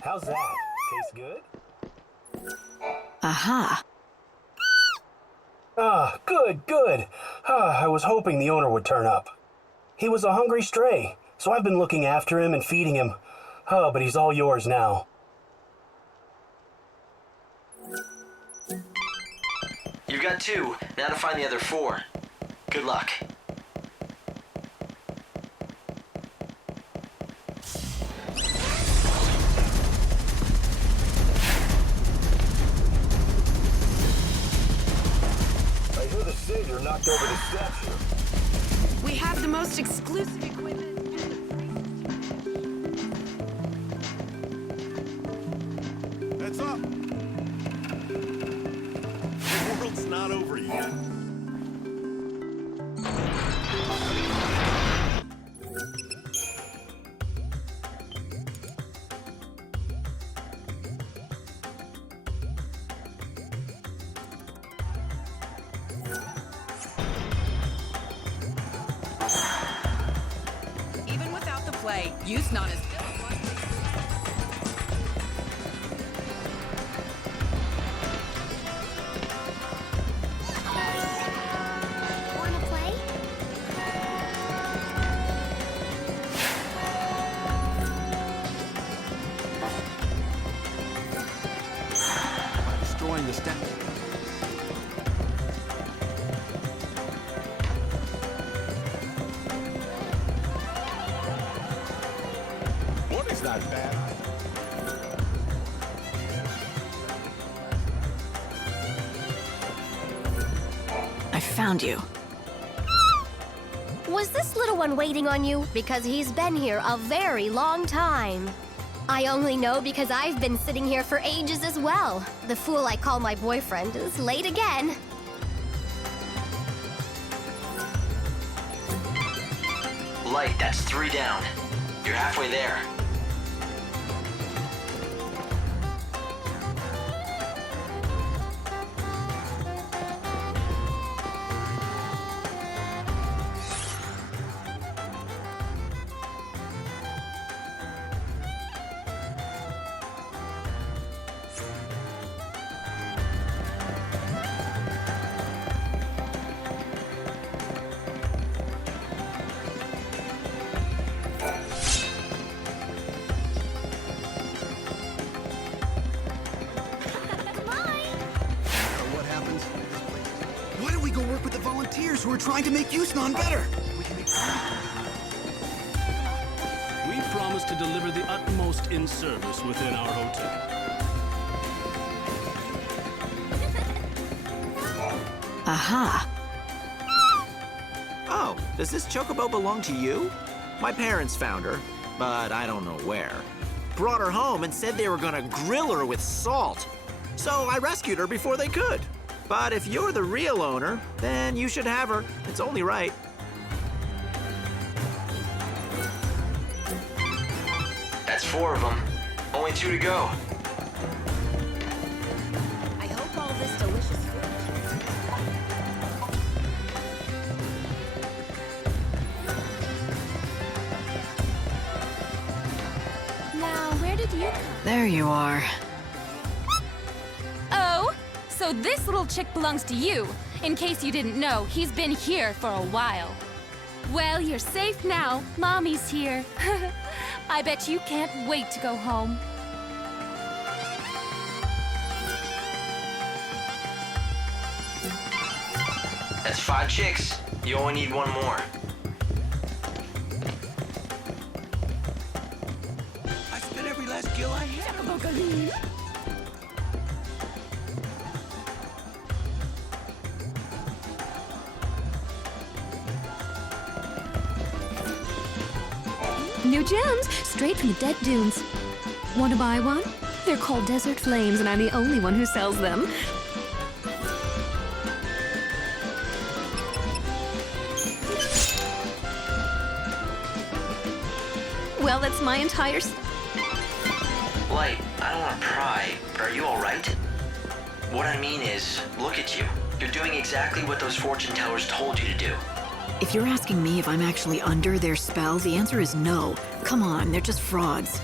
How's that? Tastes good? Aha. Ah, good. I was hoping the owner would turn up. He was a hungry stray, so I've been looking after him and feeding him. But he's all yours now. You've got 2, now to find the other 4. Good luck. I hear the savior knocked over the statue. We have the most exclusive equipment. Heads up! The world's not over yet. Even without the play, XIII is still a must. Wanna play? Destroying the statue. What is that bad? I found you. Was this little one waiting on you? Because he's been here a very long time. I only know because I've been sitting here for ages as well. The fool I call my boyfriend is late again. Light, that's 3 down. You're halfway there. Why don't we go work with the volunteers who are trying to make XIII better? We promise to deliver the utmost in service within our hotel. Aha. Oh, does this chocobo belong to you? My parents found her, but I don't know where. Brought her home and said they were gonna grill her with salt. So I rescued her before they could. But if you're the real owner, then you should have her. It's only right. That's 4 of them. Only 2 to go. I hope all this delicious food. Now, where did you come? There you are. Oh, so this little chick belongs to you. In case you didn't know, he's been here for a while. Well, you're safe now. Mommy's here. I bet you can't wait to go home. That's 5 chicks. You only need 1 more. I spit every last gill I have. New gems, straight from the dead dunes. Want to buy one? They're called Desert Flames, and I'm the only one who sells them. Well, that's my entire... Light, I don't want to pry, but are you alright? What I mean is, look at you. You're doing exactly what those fortune tellers told you to do. If you're asking me if I'm actually under their spell, the answer is no. Come on, they're just frauds.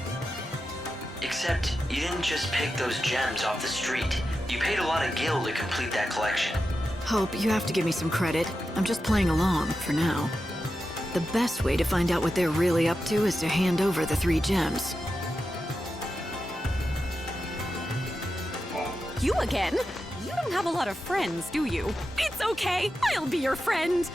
Except, you didn't just pick those gems off the street. You paid a lot of gil to complete that collection. Hope, you have to give me some credit. I'm just playing along, for now. The best way to find out what they're really up to is to hand over the 3 gems. You again? You don't have a lot of friends, do you? It's okay. I'll be your friend.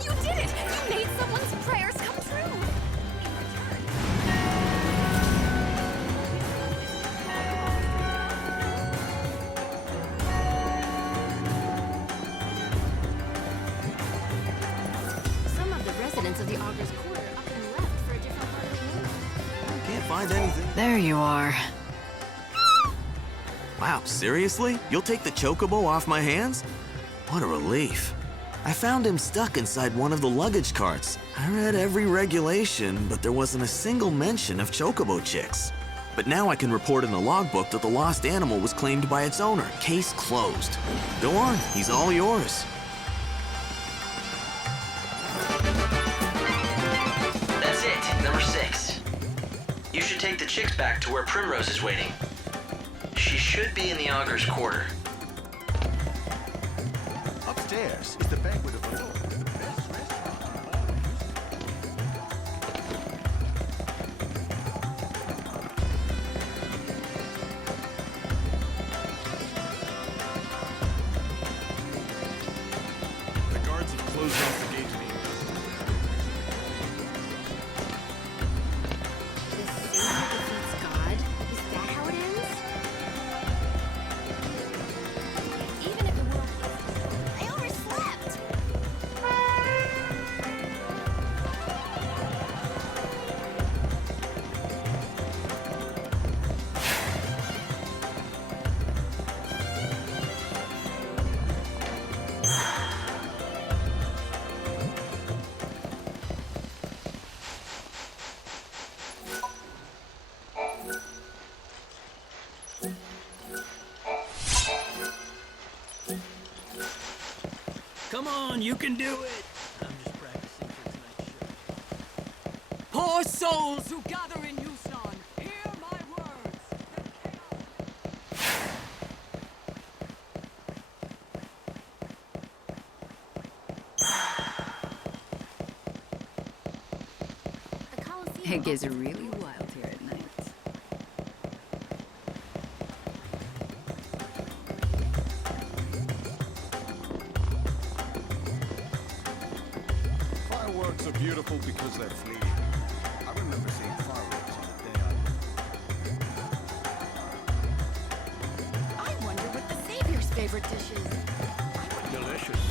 You did it! You made someone's prayers come true! Some of the residents of the Augur's Quarter up and left for a different part of the world. Can't find anything. There you are. Wow, seriously? You'll take the chocobo off my hands? What a relief. I found him stuck inside one of the luggage carts. I read every regulation, but there wasn't a single mention of chocobo chicks. But now I can report in the logbook that the lost animal was claimed by its owner. Case closed. Go on, he's all yours. That's it, number 6. You should take the chicks back to where Primrose is waiting. She should be in the Augur's Quarter. Upstairs is the banquet of the Lord, the best restaurant in all of Houston. The guards have closed off the gate to the The Savior defeats God? Is that how it ends? Even if the world... I overslept! son. You can do it. I'm just practicing for tonight's show. Poor souls who gather in Yusnan, hear my words. It gets really wild here at night. Fireworks are beautiful because they're fleeting. I remember seeing fireworks on the day I wonder what the Savior's favorite dish is. Delicious.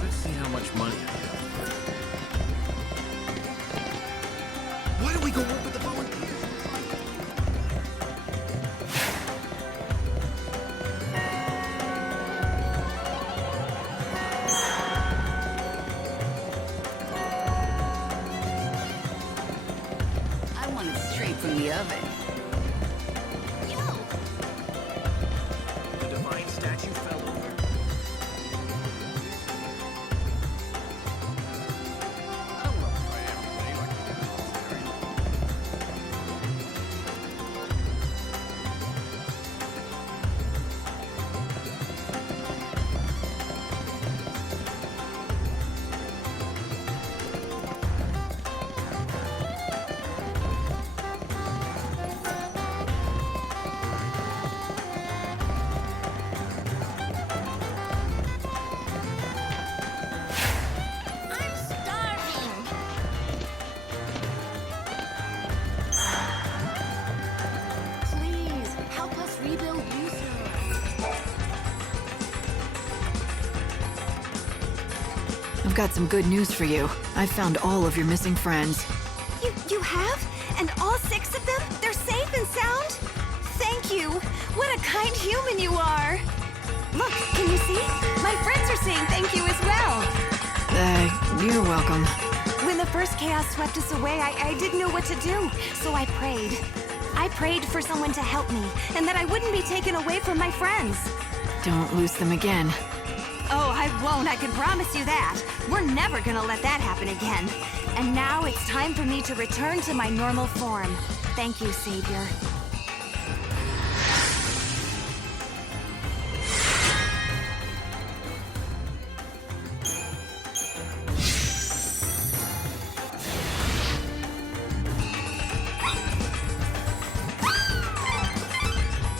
Let's see how much money I have. Why do we go work with the volunteers? I want it straight from the oven. The divine statue fell over. I don't want to try everything like a Onkarian. I'm starving. Please, help us rebuild Yusnan. I've got some good news for you. I've found all of your missing friends. You have? And all 6 of them? They're safe and sound? Thank you. What a kind human you are. Look, can you see? My friends are saying thank you as well. You're welcome. When the first chaos swept us away, I didn't know what to do, so I prayed. I prayed for someone to help me, and that I wouldn't be taken away from my friends. Don't lose them again. Oh, I won't, I can promise you that. We're never gonna let that happen again. And now it's time for me to return to my normal form. Thank you, Savior.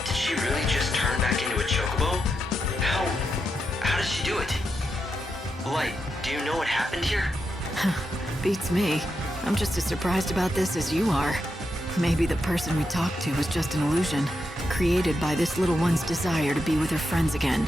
Did she really just turn back into a chocobo? How did she do it? Light, do you know what happened here? Beats me. I'm just as surprised about this as you are. Maybe the person we talked to was just an illusion, created by this little one's desire to be with her friends again.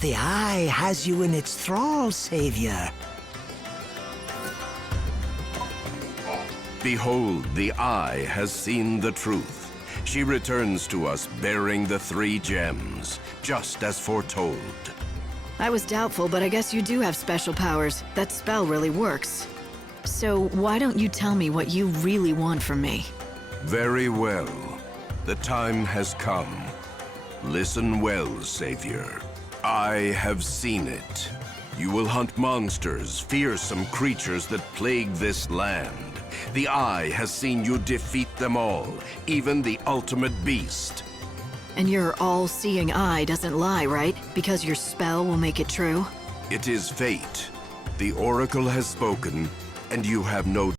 The Eye has you in its thrall, Savior. Behold, the Eye has seen the truth. She returns to us bearing the 3 gems, just as foretold. I was doubtful, but I guess you do have special powers. That spell really works. So why don't you tell me what you really want from me? Very well. The time has come. Listen well, Savior. I have seen it. You will hunt monsters, fearsome creatures that plague this land. The Eye has seen you defeat them all, even the ultimate beast. And your all-seeing eye doesn't lie, right? Because your spell will make it true? It is fate. The Oracle has spoken, and you have no